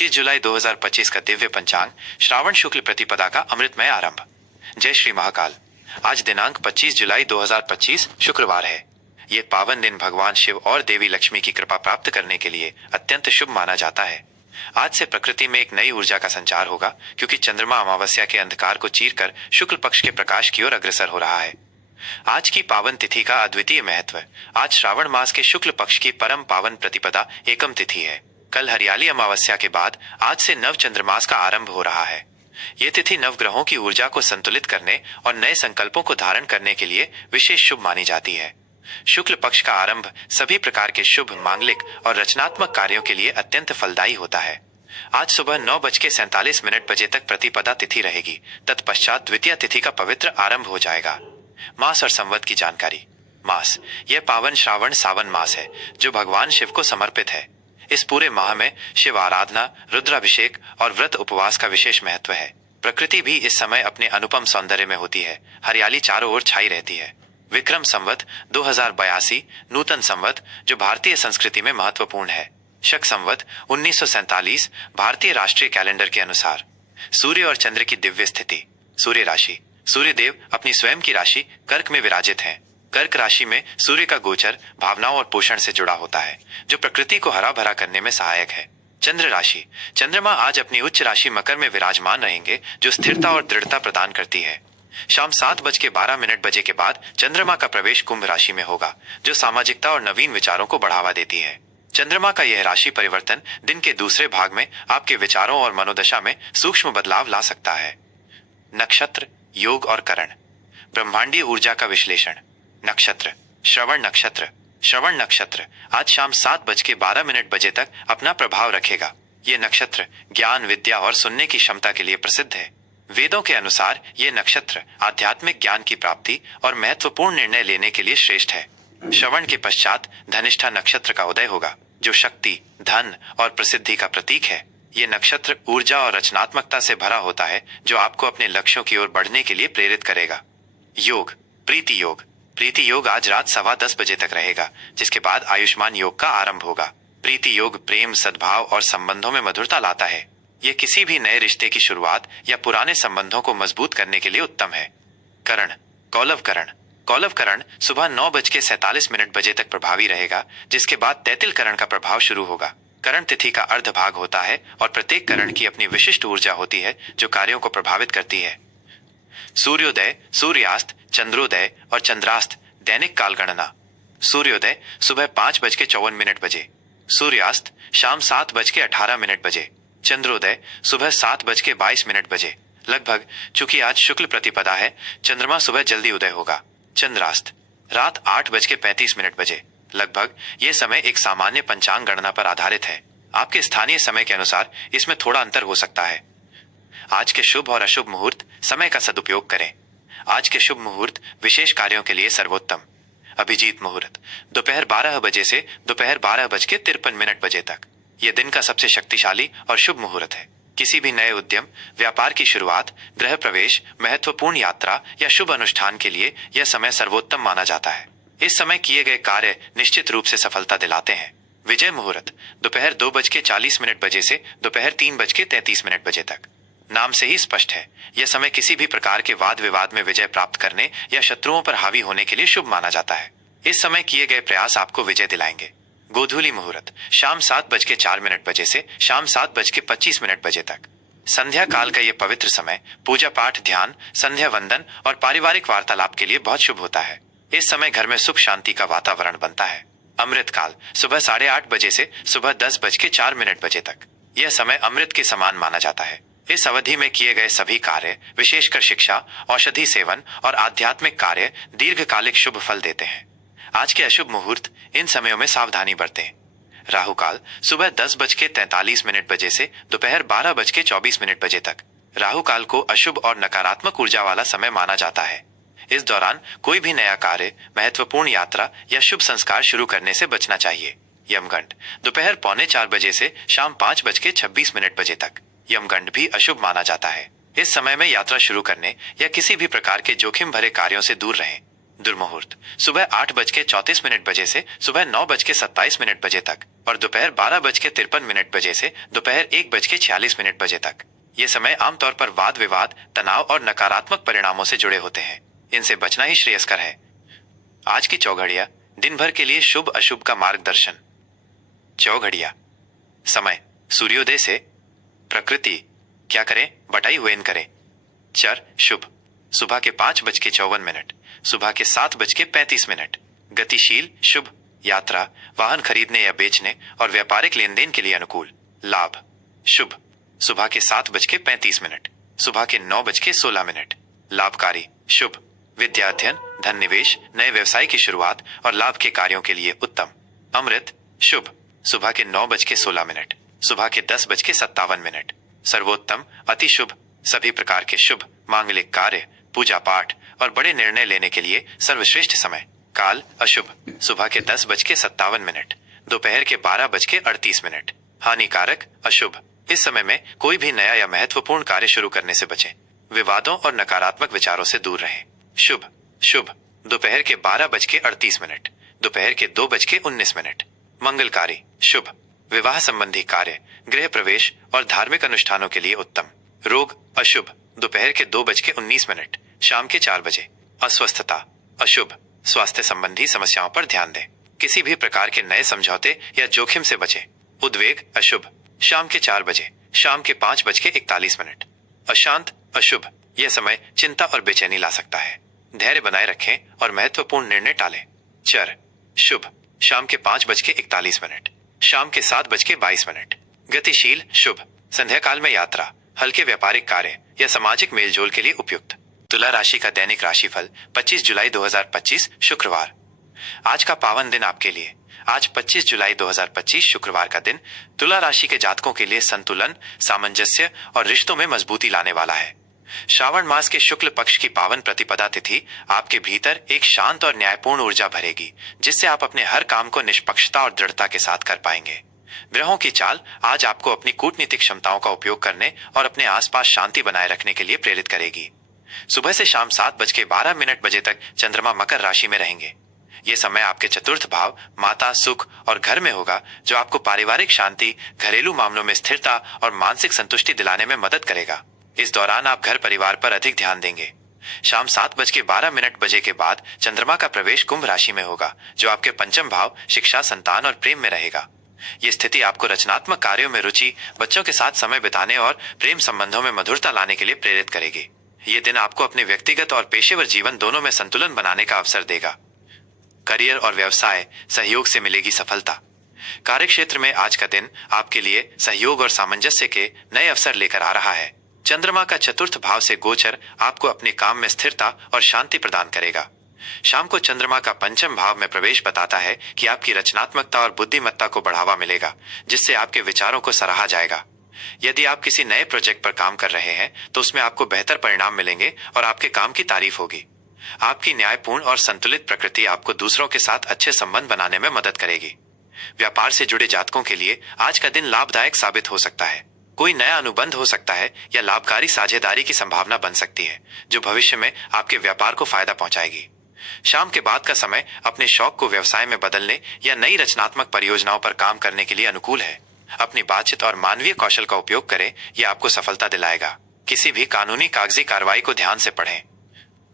25 जुलाई 2025 का दिव्य पंचांग श्रावण शुक्ल प्रतिपदा का अमृतमय आरंभ। जय श्री महाकाल। आज दिनांक 25 जुलाई 2025 शुक्रवार है। ये पावन दिन भगवान शिव और देवी लक्ष्मी की कृपा प्राप्त करने के लिए अत्यंत शुभ माना जाता है। आज से प्रकृति में एक नई ऊर्जा का संचार होगा, क्योंकि चंद्रमा अमावस्या के अंधकार को चीरकर शुक्ल पक्ष के प्रकाश की ओर अग्रसर हो रहा है। आज की पावन तिथि का अद्वितीय महत्व। आज श्रावण मास के शुक्ल पक्ष की परम पावन प्रतिपदा एकम तिथि है। कल हरियाली अमावस्या के बाद आज से नव चंद्रमास का आरंभ हो रहा है। ये तिथि नवग्रहों की ऊर्जा को संतुलित करने और नए संकल्पों को धारण करने के लिए विशेष शुभ मानी जाती है। शुक्ल पक्ष का आरंभ सभी प्रकार के शुभ, मांगलिक और रचनात्मक कार्यों के लिए अत्यंत फलदायी होता है। आज सुबह 9:47 बजे तक प्रतिपदा तिथि रहेगी। तत्पश्चात द्वितीय तिथि का पवित्र आरंभ हो जाएगा। मास और संवत की जानकारी। मास, यह पावन श्रावण सावन मास है जो भगवान शिव को समर्पित है। इस पूरे माह में शिव आराधना, रुद्राभिषेक और व्रत उपवास का विशेष महत्व है। प्रकृति भी इस समय अपने अनुपम सौंदर्य में होती है। हरियाली चारों ओर छाई रहती है। विक्रम संवत 2082 नूतन संवत जो भारतीय संस्कृति में महत्वपूर्ण है। शक संवत 1947 भारतीय राष्ट्रीय कैलेंडर के अनुसार। सूर्य और चंद्र की दिव्य स्थिति। सूर्य राशि। सूर्यदेव अपनी स्वयं की राशि कर्क में विराजित हैं। कर्क राशि में सूर्य का गोचर भावनाओं और पोषण से जुड़ा होता है, जो प्रकृति को हरा भरा करने में सहायक है। चंद्र राशि। चंद्रमा आज अपनी उच्च राशि मकर में विराजमान रहेंगे, जो स्थिरता और दृढ़ता प्रदान करती है। शाम 7:12 के बाद चंद्रमा का प्रवेश कुंभ राशि में होगा, जो सामाजिकता और नवीन विचारों को बढ़ावा देती है। चंद्रमा का यह राशि परिवर्तन दिन के दूसरे भाग में आपके विचारों और मनोदशा में सूक्ष्म बदलाव ला सकता है। नक्षत्र, योग और करण। ब्रह्मांडीय ऊर्जा का विश्लेषण। नक्षत्र। श्रवण नक्षत्र। श्रवण नक्षत्र आज शाम 7:12 तक अपना प्रभाव रखेगा। ये नक्षत्र ज्ञान, विद्या और सुनने की क्षमता के लिए प्रसिद्ध है। वेदों के अनुसार ये नक्षत्र आध्यात्मिक ज्ञान की प्राप्ति और महत्वपूर्ण निर्णय लेने के लिए श्रेष्ठ है। श्रवण के पश्चात धनिष्ठा नक्षत्र का उदय होगा, जो शक्ति, धन और प्रसिद्धि का प्रतीक है। ये नक्षत्र ऊर्जा और रचनात्मकता से भरा होता है, जो आपको अपने लक्ष्यों की ओर बढ़ने के लिए प्रेरित करेगा। योग। प्रीति योग। प्रीति योग आज रात 10:15 तक रहेगा, जिसके बाद आयुष्मान योग का आरंभ होगा। प्रीति योग प्रेम, सद्भाव और संबंधों में मधुरता लाता है। यह किसी भी नए रिश्ते की शुरुआत या पुराने संबंधों को मजबूत करने के लिए उत्तम है। करण। कौलव करण। कौलव करण सुबह 9:47 तक प्रभावी रहेगा, जिसके बाद तैतिल करण का प्रभाव शुरू होगा। करण तिथि का अर्ध भाग होता है और प्रत्येक करण की अपनी विशिष्ट ऊर्जा होती है, जो कार्यों को प्रभावित करती है। सूर्योदय, सूर्यास्त, चंद्रोदय और चंद्रास्त दैनिक काल गणना। सूर्योदय सुबह 5:54 सूर्यास्त शाम 7:18 चंद्रोदय सुबह 7:22 लगभग। चूंकि आज शुक्ल प्रतिपदा है, चंद्रमा सुबह जल्दी उदय होगा। चंद्रास्त रात 8:35 लगभग। यह समय एक सामान्य पंचांग गणना पर आधारित है। आपके स्थानीय समय के अनुसार इसमें थोड़ा अंतर हो सकता है। आज के शुभ और अशुभ मुहूर्त। समय का सदुपयोग करें। आज के शुभ मुहूर्त विशेष कार्यों के लिए सर्वोत्तम। अभिजीत मुहूर्त दोपहर 12 बजे से दोपहर 12:53 तक। यह दिन का सबसे शक्तिशाली और शुभ मुहूर्त है। किसी भी नए उद्यम, व्यापार की शुरुआत, गृह प्रवेश, महत्वपूर्ण यात्रा या शुभ अनुष्ठान के लिए यह समय सर्वोत्तम माना जाता है। इस समय किए गए कार्य निश्चित रूप से सफलता दिलाते हैं। विजय मुहूर्त दोपहर 2:40 से दोपहर 3:33 तक। नाम से ही स्पष्ट है, यह समय किसी भी प्रकार के वाद विवाद में विजय प्राप्त करने या शत्रुओं पर हावी होने के लिए शुभ माना जाता है। इस समय किए गए प्रयास आपको विजय दिलाएंगे। गोधूली मुहूर्त शाम 7:04 से शाम 7:25 तक। संध्या काल का यह पवित्र समय पूजा पाठ, ध्यान, संध्या वंदन और पारिवारिक वार्तालाप के लिए बहुत शुभ होता है। इस समय घर में सुख शांति का वातावरण बनता है। अमृत काल सुबह 8:30 से सुबह 10:04 तक। यह समय अमृत के समान माना जाता है। इस अवधि में किए गए सभी कार्य, विशेषकर शिक्षा, औषधि सेवन और आध्यात्मिक कार्य दीर्घकालिक शुभ फल देते हैं। आज के अशुभ मुहूर्त। इन समयों में सावधानी बरतें। राहु काल सुबह 10:43 से दोपहर 12:24 तक। राहु काल को अशुभ और नकारात्मक ऊर्जा वाला समय माना जाता है। इस दौरान कोई भी नया कार्य, महत्वपूर्ण यात्रा या शुभ संस्कार शुरू करने से बचना चाहिए। यमगंड दोपहर 3:45 से शाम 5:26 तक। यमगंड भी अशुभ माना जाता है। इस समय में यात्रा शुरू करने या किसी भी प्रकार के जोखिम भरे कार्यों से दूर रहें। दुर्मुहूर्त सुबह 8:34 बजे से सुबह 9:27 बजे तक और दोपहर 12:53 बजे से दोपहर 1:46 बजे तक। ये समय आमतौर पर वाद विवाद, तनाव और नकारात्मक परिणामों से जुड़े होते हैं। इनसे बचना ही श्रेयस्कर है। आज की चौघड़िया दिन भर के लिए शुभ अशुभ का मार्गदर्शन। चौघड़िया समय सूर्योदय से प्रकृति क्या करें, बटाई हुएन करें। चर शुभ सुबह के 5:54, सुबह के 7:35। गतिशील शुभ यात्रा, वाहन खरीदने या बेचने और व्यापारिक लेन देन के लिए अनुकूल। लाभ शुभ सुबह के 7:35, सुबह के 9:16। लाभकारी शुभ विद्या अध्ययन, धन निवेश, नए व्यवसाय की शुरुआत और लाभ के कार्यों के लिए उत्तम। अमृत शुभ सुबह के 9:16, सुबह के 10:57। सर्वोत्तम अति शुभ सभी प्रकार के शुभ मांगलिक कार्य, पूजा पाठ और बड़े निर्णय लेने के लिए सर्वश्रेष्ठ समय। काल अशुभ सुबह के 10:57, दोपहर के 12:38। हानिकारक अशुभ इस समय में कोई भी नया या महत्वपूर्ण कार्य शुरू करने से बचें। विवादों और नकारात्मक विचारों से दूर रहें। शुभ शुभ दोपहर के 12:38, दोपहर के 2:19। मंगलकारी शुभ विवाह संबंधी कार्य, गृह प्रवेश और धार्मिक अनुष्ठानों के लिए उत्तम। रोग अशुभ दोपहर के 2:19, शाम के 4 बजे। अस्वस्थता अशुभ स्वास्थ्य संबंधी समस्याओं पर ध्यान दें। किसी भी प्रकार के नए समझौते या जोखिम से बचें। उद्वेग अशुभ शाम के 4 बजे, शाम के 5:41। अशांत अशुभ यह समय चिंता और बेचैनी ला सकता है। धैर्य बनाए रखें और महत्वपूर्ण निर्णय टालें। चर शुभ शाम के 5:41, शाम के 7:22। गतिशील शुभ संध्या काल में यात्रा, हल्के व्यापारिक कार्य या सामाजिक मेलजोल के लिए उपयुक्त। तुला राशि का दैनिक राशिफल 25 जुलाई 2025 शुक्रवार। आज का पावन दिन आपके लिए। आज 25 जुलाई 2025 शुक्रवार का दिन तुला राशि के जातकों के लिए संतुलन, सामंजस्य और रिश्तों में मजबूती लाने वाला है। श्रावण मास के शुक्ल पक्ष की पावन प्रतिपदा तिथि आपके भीतर एक शांत और न्यायपूर्ण ऊर्जा भरेगी, जिससे आप अपने हर काम को निष्पक्षता और दृढ़ता के साथ कर पाएंगे। ग्रहों की चाल आज आपको अपनी कूटनीतिक क्षमताओं का उपयोग करने और अपने आसपास शांति बनाए रखने के लिए प्रेरित करेगी। सुबह से शाम 7:12 बजे तक चंद्रमा मकर राशि में रहेंगे। ये समय आपके चतुर्थ भाव माता, सुख और घर में होगा, जो आपको पारिवारिक शांति, घरेलू मामलों में स्थिरता और मानसिक संतुष्टि दिलाने में मदद करेगा। इस दौरान आप घर परिवार पर अधिक ध्यान देंगे। शाम 7:12 बजे के बाद चंद्रमा का प्रवेश कुंभ राशि में होगा, जो आपके पंचम भाव शिक्षा, संतान और प्रेम में रहेगा। ये स्थिति आपको रचनात्मक कार्यों में रुचि, बच्चों के साथ समय बिताने और प्रेम संबंधों में मधुरता लाने के लिए प्रेरित करेगी। ये दिन आपको अपने व्यक्तिगत और पेशेवर जीवन दोनों में संतुलन बनाने का अवसर देगा। करियर और व्यवसाय सहयोग से मिलेगी सफलता। कार्यक्षेत्र में आज का दिन आपके लिए सहयोग और सामंजस्य के नए अवसर लेकर आ रहा है। चंद्रमा का चतुर्थ भाव से गोचर आपको अपने काम में स्थिरता और शांति प्रदान करेगा। शाम को चंद्रमा का पंचम भाव में प्रवेश बताता है कि आपकी रचनात्मकता और बुद्धिमत्ता को बढ़ावा मिलेगा, जिससे आपके विचारों को सराहा जाएगा। यदि आप किसी नए प्रोजेक्ट पर काम कर रहे हैं तो उसमें आपको बेहतर परिणाम मिलेंगे और आपके काम की तारीफ होगी। आपकी न्यायपूर्ण और संतुलित प्रकृति आपको दूसरों के साथ अच्छे संबंध बनाने में मदद करेगी। व्यापार से जुड़े जातकों के लिए आज का दिन लाभदायक साबित हो सकता है। कोई नया अनुबंध हो सकता है या लाभकारी साझेदारी की संभावना बन सकती है, जो भविष्य में आपके व्यापार को फायदा पहुंचाएगी। शाम के बाद का समय अपने शौक को व्यवसाय में बदलने या नई रचनात्मक परियोजनाओं पर काम करने के लिए अनुकूल है। अपनी बातचीत और मानवीय कौशल का उपयोग करें, यह आपको सफलता दिलाएगा। किसी भी कानूनी कागजी कार्रवाई को ध्यान से पढ़ें।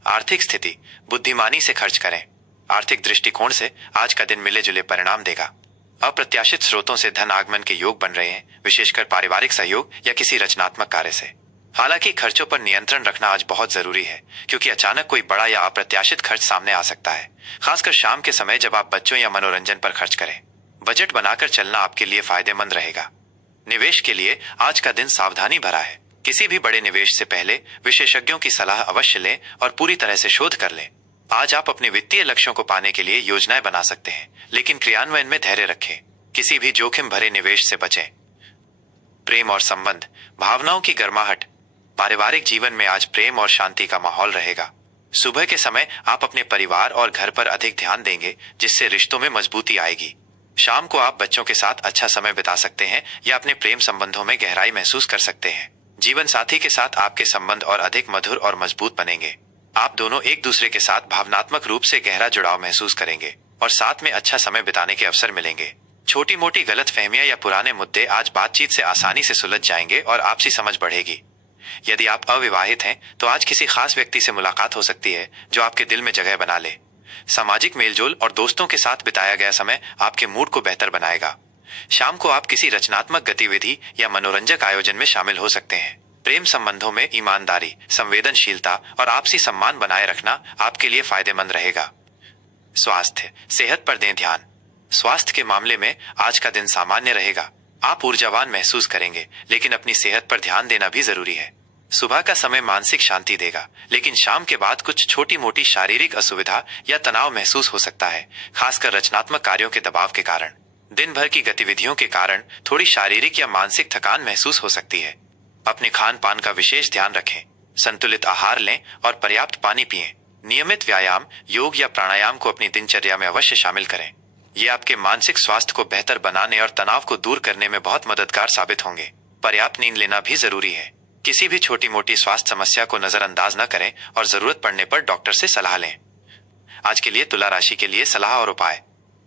आर्थिक स्थिति बुद्धिमानी से खर्च करें। आर्थिक दृष्टिकोण से आज का दिन मिले जुले परिणाम देगा। अप्रत्याशित स्रोतों से धन आगमन के योग बन रहे हैं, विशेषकर पारिवारिक सहयोग या किसी रचनात्मक कार्य से। हालांकि खर्चों पर नियंत्रण रखना आज बहुत जरूरी है, क्योंकि अचानक कोई बड़ा या अप्रत्याशित खर्च सामने आ सकता है, खासकर शाम के समय जब आप बच्चों या मनोरंजन पर खर्च करें। बजट बनाकर चलना आपके लिए फायदेमंद रहेगा। निवेश के लिए आज का दिन सावधानी भरा है। किसी भी बड़े निवेश से पहले विशेषज्ञों की सलाह अवश्य लें और पूरी तरह से शोध कर लें। आज आप अपने वित्तीय लक्ष्यों को पाने के लिए योजनाएं बना सकते हैं, लेकिन क्रियान्वयन में धैर्य रखें। किसी भी जोखिम भरे निवेश से बचें। प्रेम और संबंध भावनाओं की गर्माहट। पारिवारिक जीवन में आज प्रेम और शांति का माहौल रहेगा। सुबह के समय आप अपने परिवार और घर पर अधिक ध्यान देंगे, जिससे रिश्तों में मजबूती आएगी। शाम को आप बच्चों के साथ अच्छा समय बिता सकते हैं या अपने प्रेम संबंधों में गहराई महसूस कर सकते हैं। जीवन साथी के साथ आपके संबंध और अधिक मधुर और मजबूत बनेंगे। आप दोनों एक दूसरे के साथ भावनात्मक रूप से गहरा जुड़ाव महसूस करेंगे और साथ में अच्छा समय बिताने के अवसर मिलेंगे। छोटी मोटी गलतफहमियां या पुराने मुद्दे आज बातचीत से आसानी से सुलझ जाएंगे और आपसी समझ बढ़ेगी। यदि आप अविवाहित हैं तो आज किसी खास व्यक्ति से मुलाकात हो सकती है जो आपके दिल में जगह बना ले। सामाजिक मेलजोल और दोस्तों के साथ बिताया गया समय आपके मूड को बेहतर बनाएगा। शाम को आप किसी रचनात्मक गतिविधि या मनोरंजक आयोजन में शामिल हो सकते हैं। प्रेम संबंधों में ईमानदारी, संवेदनशीलता और आपसी सम्मान बनाए रखना आपके लिए फायदेमंद रहेगा। स्वास्थ्य, सेहत पर दें ध्यान। स्वास्थ्य के मामले में आज का दिन सामान्य रहेगा। आप ऊर्जावान महसूस करेंगे, लेकिन अपनी सेहत पर ध्यान देना भी जरूरी है। सुबह का समय मानसिक शांति देगा, लेकिन शाम के बाद कुछ छोटी मोटी शारीरिक असुविधा या तनाव महसूस हो सकता है, खासकर रचनात्मक कार्यों के दबाव के कारण। दिन भर की गतिविधियों के कारण थोड़ी शारीरिक या मानसिक थकान महसूस हो सकती है। अपने खान पान का विशेष ध्यान रखें, संतुलित आहार लें और पर्याप्त पानी पिएं। नियमित व्यायाम, योग या प्राणायाम को अपनी दिनचर्या में अवश्य शामिल करें। ये आपके मानसिक स्वास्थ्य को बेहतर बनाने और तनाव को दूर करने में बहुत मददगार साबित होंगे। पर्याप्त नींद लेना भी जरूरी है। किसी भी छोटी मोटी स्वास्थ्य समस्या को नजरअंदाज न करें और जरूरत पड़ने पर डॉक्टर से सलाह लें। आज के लिए तुला राशि के लिए सलाह और उपाय।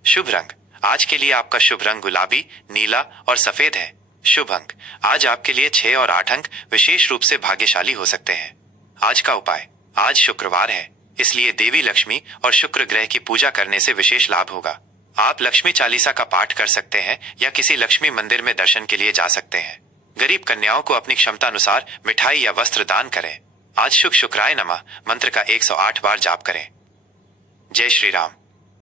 शुभ रंग, आज के लिए आपका शुभ रंग गुलाबी, नीला और सफेद है। शुभ अंक, आज आपके लिए 6 और 8 अंक विशेष रूप से भाग्यशाली हो सकते हैं। आज का उपाय, आज शुक्रवार है, इसलिए देवी लक्ष्मी और शुक्र ग्रह की पूजा करने से विशेष लाभ होगा। आप लक्ष्मी चालीसा का पाठ कर सकते हैं या किसी लक्ष्मी मंदिर में दर्शन के लिए जा सकते हैं। गरीब कन्याओं को अपनी क्षमता अनुसार मिठाई या वस्त्र दान करें। आज शुक्राय नमः मंत्र का 108 बार जाप करें। जय श्री राम।